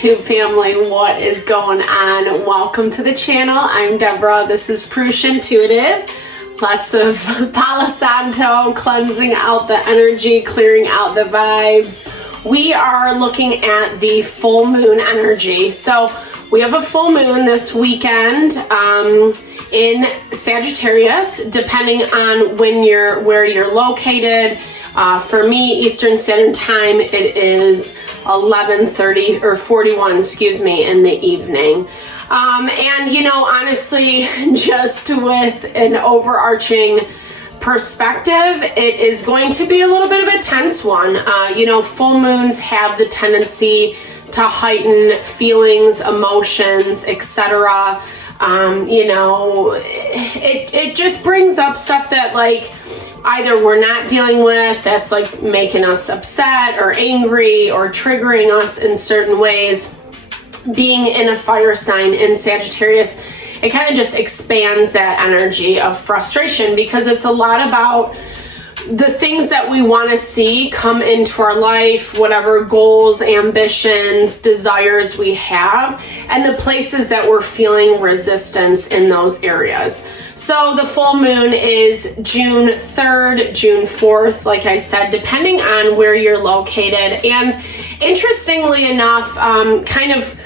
YouTube family, what is going on? Welcome to the channel. I'm Deborah. This is Purusha Intuitive. Lots of Palo Santo, cleansing out the energy, clearing out the vibes. We are looking at the full moon energy. So we have a full moon this weekend in Sagittarius, depending on where you're located. For me, Eastern Standard Time, it is 11:30 or 41, in the evening. And you know, honestly, just with an overarching perspective, it is going to be a little bit of a tense one. You know, full moons have the tendency to heighten feelings, emotions, etc. You know, it just brings up stuff that like either we're not dealing with, that's like making us upset or angry or triggering us in certain ways. Being in a fire sign in Sagittarius, it kind of just expands that energy of frustration because it's a lot about the things that we want to see come into our life, whatever goals, ambitions, desires we have, and the places that we're feeling resistance in those areas. So the full moon is June 3rd, June 4th, like I said, depending on where you're located. And interestingly enough, kind of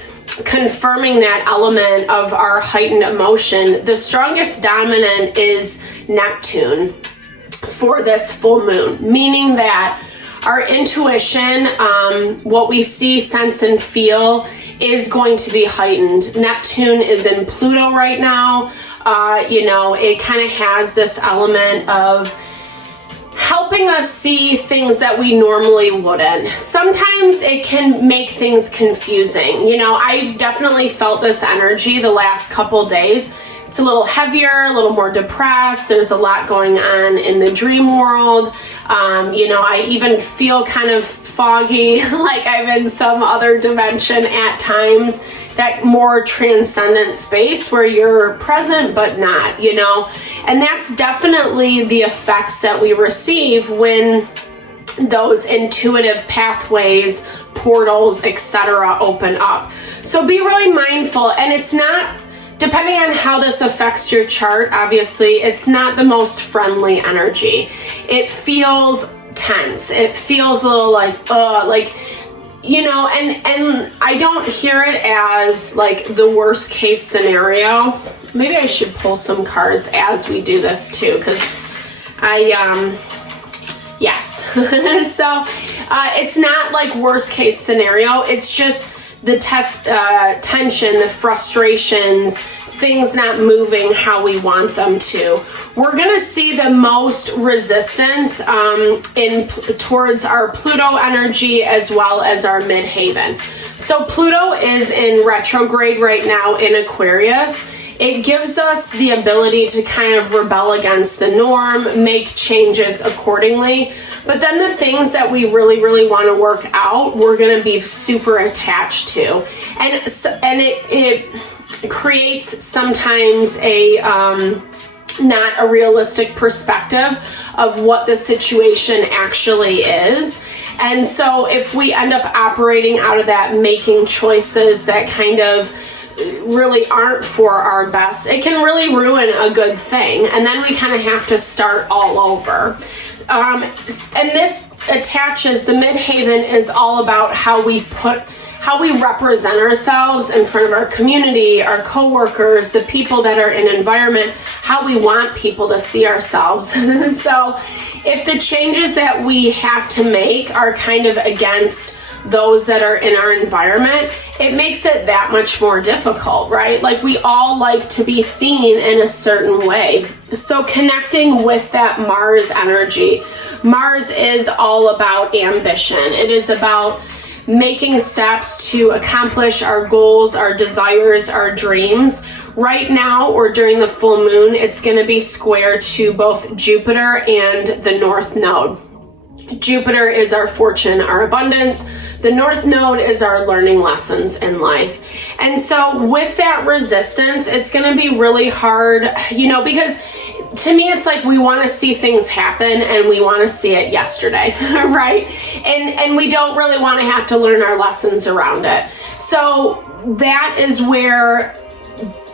confirming that element of our heightened emotion, the strongest dominant is Neptune for this full moon, meaning that our intuition, what we see, sense, and feel is going to be heightened. Neptune is in Pluto right now. You know, it kind of has this element of helping us see things that we normally wouldn't. Sometimes it can make things confusing. You know, I've definitely felt this energy the last couple days. It's a little heavier, a little more depressed. There's a lot going on in the dream world. You know, I even feel kind of foggy, like I'm in some other dimension at times. That more transcendent space where you're present but not, you know. And that's definitely the effects that we receive when those intuitive pathways, portals, etc. open up. So be really mindful. And it's not, depending on how this affects your chart, obviously, it's not the most friendly energy. It feels tense. It feels a little like, you know, and I don't hear it as like the worst case scenario. Maybe I should pull some cards as we do this too, because yes. So it's not like worst case scenario. It's just the tension, the frustrations, things not moving how we want them to. We're gonna see the most resistance towards our Pluto energy as well as our midheaven. So Pluto is in retrograde right now in Aquarius. It gives us the ability to kind of rebel against the norm, make changes accordingly. But then the things that we really, really want to work out, we're going to be super attached to. And it creates sometimes a not a realistic perspective of what the situation actually is. And so if we end up operating out of that, making choices that kind of really aren't for our best, it can really ruin a good thing. And then we kind of have to start all over. And this attaches, the midheaven is all about how we represent ourselves in front of our community, our coworkers, the people that are in environment, how we want people to see ourselves. So if the changes that we have to make are kind of against those that are in our environment, it makes it that much more difficult, right? Like we all like to be seen in a certain way. So connecting with that Mars energy. Mars is all about ambition. It is about making steps to accomplish our goals, our desires, our dreams. Right now, or during the full moon, it's going to be square to both Jupiter and the North Node. Jupiter is our fortune, our abundance. The North Node is our learning lessons in life. And so with that resistance, it's going to be really hard, you know, because to me, it's like we want to see things happen and we want to see it yesterday, right? And we don't really want to have to learn our lessons around it. So that is where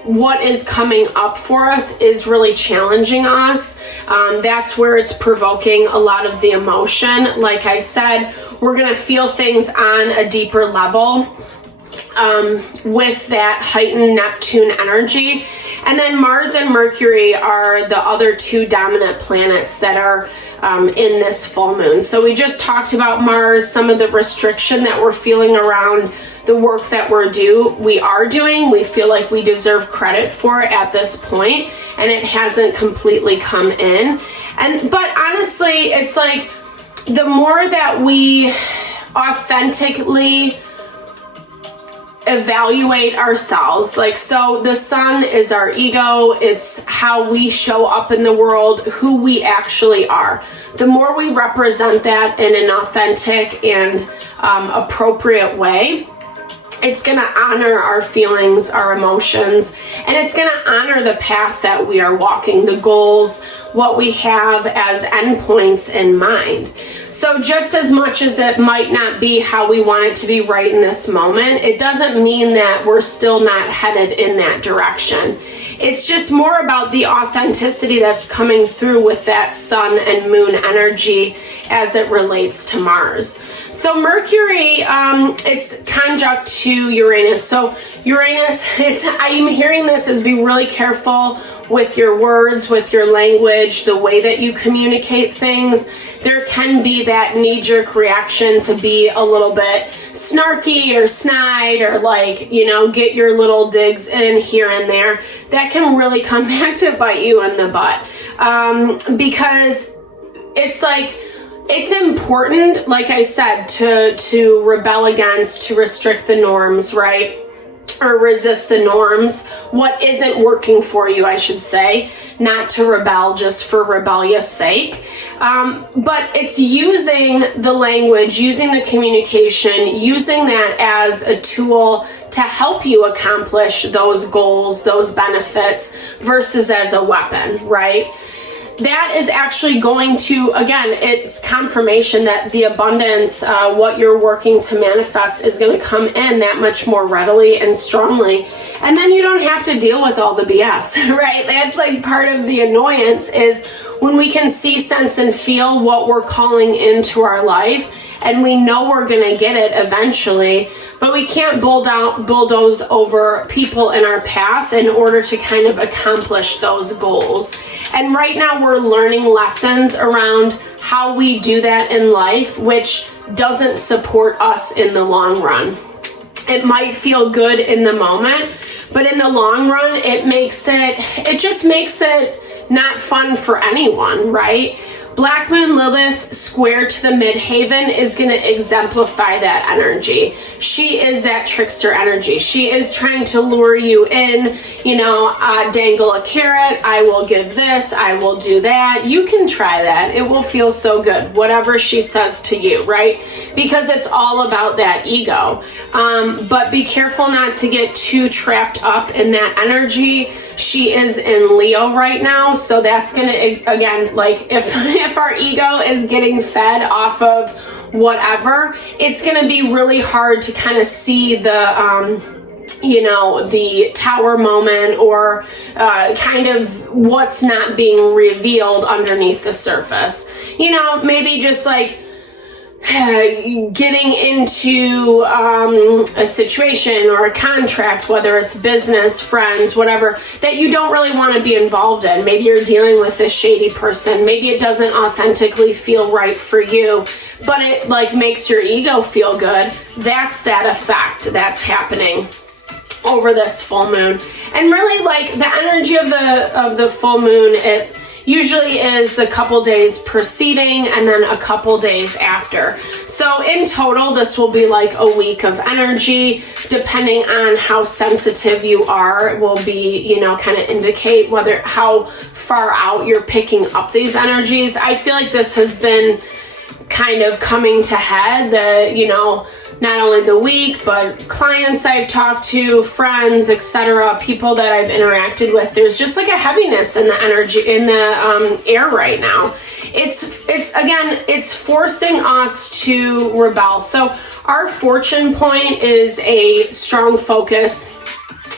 what is coming up for us is really challenging us. That's where it's provoking a lot of the emotion. Like I said, we're going to feel things on a deeper level with that heightened Neptune energy. And then Mars and Mercury are the other two dominant planets that are in this full moon. So we just talked about Mars, some of the restriction that we're feeling around the work that we are doing. We feel like we deserve credit for it at this point, and it hasn't completely come in. But honestly, it's like the more that we authentically evaluate ourselves, like, so the sun is our ego, it's how we show up in the world, who we actually are. The more we represent that in an authentic and appropriate way, it's going to honor our feelings, our emotions, and it's going to honor the path that we are walking, the goals, what we have as endpoints in mind. So just as much as it might not be how we want it to be right in this moment, it doesn't mean that we're still not headed in that direction. It's just more about the authenticity that's coming through with that sun and moon energy as it relates to Mars. So Mercury, it's conjunct to Uranus. So Uranus, I'm hearing this as be really careful with your words, with your language, the way that you communicate things. There can be that knee-jerk reaction to be a little bit snarky or snide, or like, get your little digs in here and there. That can really come back to bite you in the butt. Because it's like, it's important, like I said, to rebel against, to restrict the norms, right? Or resist the norms, what isn't working for you, I should say, not to rebel just for rebellious sake. But it's using the language, using the communication, using that as a tool to help you accomplish those goals, those benefits, versus as a weapon, right? That is actually going to, again, it's confirmation that the abundance, what you're working to manifest, is going to come in that much more readily and strongly. And then you don't have to deal with all the BS, right? That's like part of the annoyance, is when we can see, sense, and feel what we're calling into our life, and we know we're going to get it eventually, but we can't bulldoze over people in our path in order to kind of accomplish those goals. And right now we're learning lessons around how we do that in life, which doesn't support us in the long run. It might feel good in the moment, but in the long run, it just makes it not fun for anyone, right? Black Moon Lilith square to the midhaven is going to exemplify that energy. She is that trickster energy. She is trying to lure you in, dangle a carrot. I will give this. I will do that. You can try that. It will feel so good, whatever she says to you, right? Because it's all about that ego. But be careful not to get too trapped up in that energy. She is in Leo right now, so that's going to, again, like if our ego is getting fed off of whatever, it's going to be really hard to kind of see the the tower moment, or kind of what's not being revealed underneath the surface. Maybe just like getting into a situation or a contract, whether it's business, friends, whatever, that you don't really want to be involved in. Maybe you're dealing with a shady person. Maybe it doesn't authentically feel right for you, but it like makes your ego feel good. That's that effect that's happening over this full moon. And really, like, the energy of the full moon, it usually is the couple days preceding and then a couple days after. So in total, this will be like a week of energy. Depending on how sensitive you are, it will be, kind of indicate how far out you're picking up these energies. I feel like this has been kind of coming to head. not only the week, but clients I've talked to, friends, etc., people that I've interacted with. There's just like a heaviness in the energy, in the air right now. It's forcing us to rebel. So our fortune point is a strong focus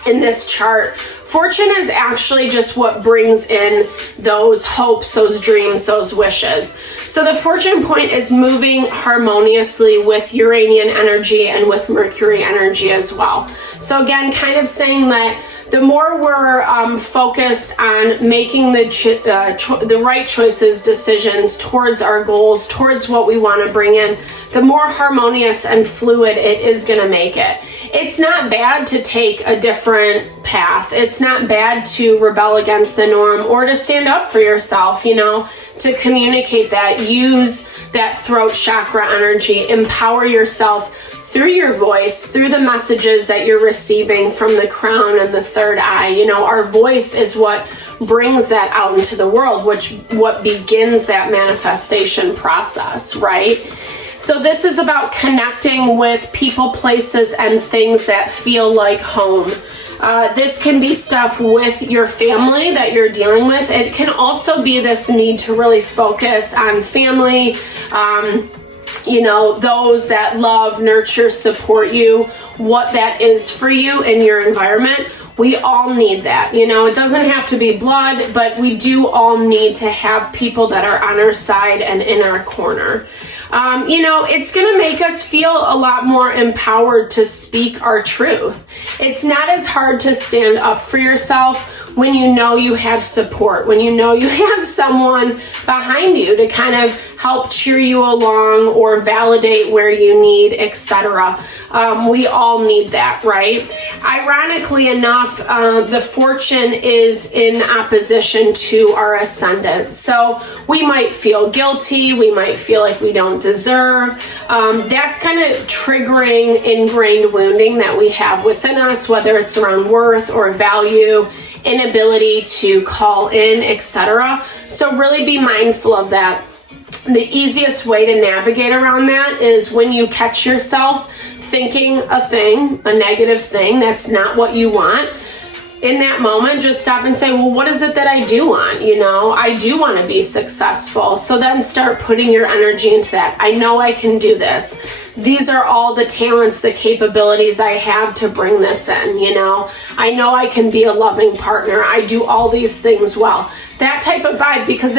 in this chart. Fortune is actually just what brings in those hopes, those dreams, those wishes. So the fortune point is moving harmoniously with Uranian energy and with Mercury energy as well. So again, kind of saying that the more we're focused on making the right choices, decisions towards our goals, towards what we want to bring in, the more harmonious and fluid it is going to make it. It's not bad to take a different path. It's not bad to rebel against the norm or to stand up for yourself, you know, to communicate that, use that throat chakra energy, empower yourself through your voice, through the messages that you're receiving from the crown and the third eye. You know, our voice is what brings that out into the world, what begins that manifestation process, right? So this is about connecting with people, places, and things that feel like home. This can be stuff with your family that you're dealing with. It can also be this need to really focus on family, you know, those that love, nurture, support you, what that is for you in your environment. We all need that. You know, it doesn't have to be blood, but we do all need to have people that are on our side and in our corner. You know, it's going to make us feel a lot more empowered to speak our truth. It's not as hard to stand up for yourself when you know you have support, when you know you have someone behind you to kind of help cheer you along or validate where you need, etc. We all need that, right? Ironically enough, the fortune is in opposition to our ascendant. So we might feel guilty. We might feel like we don't deserve. That's kind of triggering ingrained wounding that we have within us, whether it's around worth or value, inability to call in, etc. So really be mindful of that. The easiest way to navigate around that is when you catch yourself thinking a negative thing that's not what you want. In that moment, just stop and say, well, what is it that I do want? You know, I do want to be successful. So then start putting your energy into that. I know I can do this. These are all the talents, the capabilities I have to bring this in, you know. I know I can be a loving partner. I do all these things well. That type of vibe, because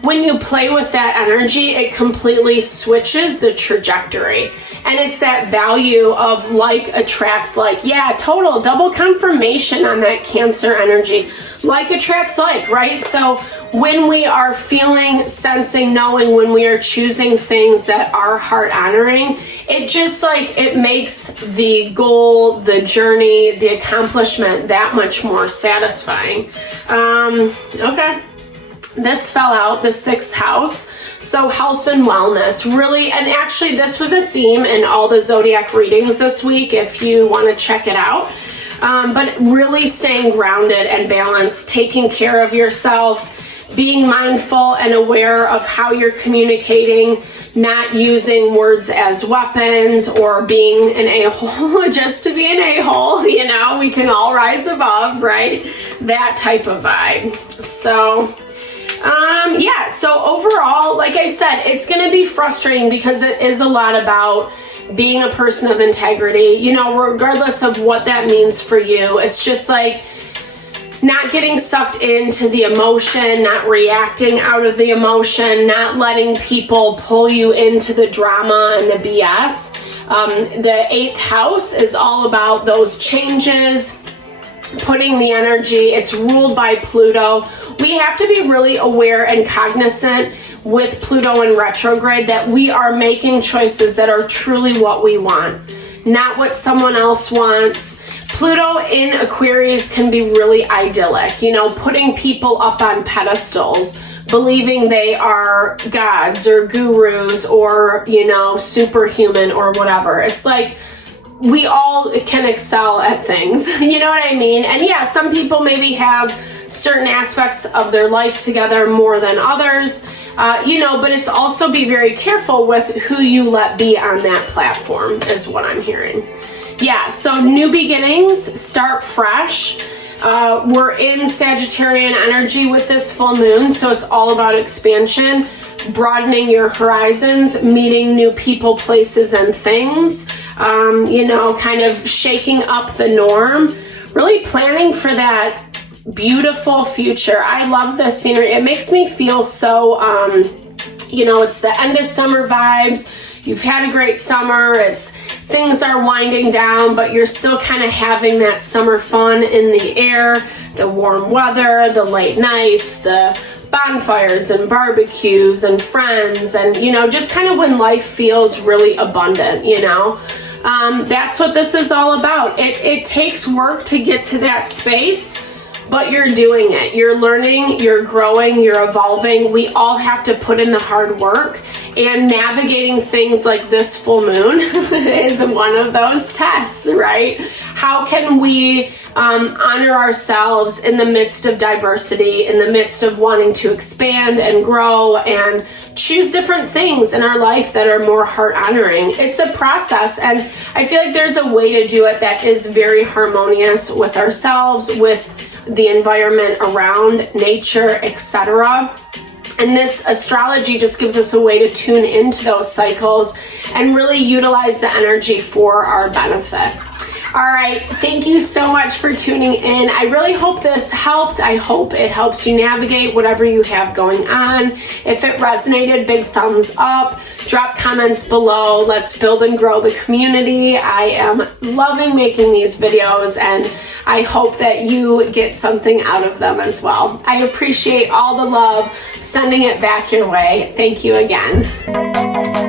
when you play with that energy, it completely switches the trajectory. And it's that value of like attracts like. Yeah, total double confirmation on that Cancer energy. Like attracts like, right? So when we are feeling, sensing, knowing, when we are choosing things that are heart honoring, it just like, it makes the goal, the journey, the accomplishment that much more satisfying. Okay. This fell out, the 6th house. So health and wellness, really, and actually this was a theme in all the zodiac readings this week if you want to check it out. But really staying grounded and balanced, taking care of yourself, being mindful and aware of how you're communicating, not using words as weapons or being an a-hole just to be an a-hole. You know, we can all rise above, right? That type of vibe. So yeah, so overall, like I said, it's going to be frustrating because it is a lot about being a person of integrity, you know, regardless of what that means for you. It's just like not getting sucked into the emotion, not reacting out of the emotion, not letting people pull you into the drama and the BS. The 8th house is all about those changes, putting the energy. It's ruled by Pluto. We have to be really aware and cognizant with Pluto in retrograde that we are making choices that are truly what we want, not what someone else wants. Pluto in Aquarius can be really idyllic, you know, putting people up on pedestals, believing they are gods or gurus or, you know, superhuman or whatever. It's like, we all can excel at things, you know what I mean? And yeah, some people maybe have certain aspects of their life together more than others, but it's also be very careful with who you let be on that platform is what I'm hearing. Yeah, so new beginnings, start fresh. We're in Sagittarian energy with this full moon, so it's all about expansion, broadening your horizons, meeting new people, places, and things, kind of shaking up the norm, really planning for that beautiful future. I love this scenery. It makes me feel so, it's the end of summer vibes. You've had a great summer. Things are winding down, but you're still kind of having that summer fun in the air, the warm weather, the late nights, the bonfires and barbecues and friends, and just kind of when life feels really abundant. That's what this is all about. It takes work to get to that space, but you're doing it. You're learning, you're growing, you're evolving. We all have to put in the hard work, and navigating things like this full moon is one of those tests, right? How can we honor ourselves in the midst of diversity, in the midst of wanting to expand and grow and choose different things in our life that are more heart honoring? It's a process, and I feel like there's a way to do it that is very harmonious with ourselves, with the environment around, nature, etc. And this astrology just gives us a way to tune into those cycles and really utilize the energy for our benefit. All right, thank you so much for tuning in. I really hope this helped. I hope it helps you navigate whatever you have going on. If it resonated, big thumbs up. Drop comments below. Let's build and grow the community. I am loving making these videos, and I hope that you get something out of them as well. I appreciate all the love, sending it back your way. Thank you again.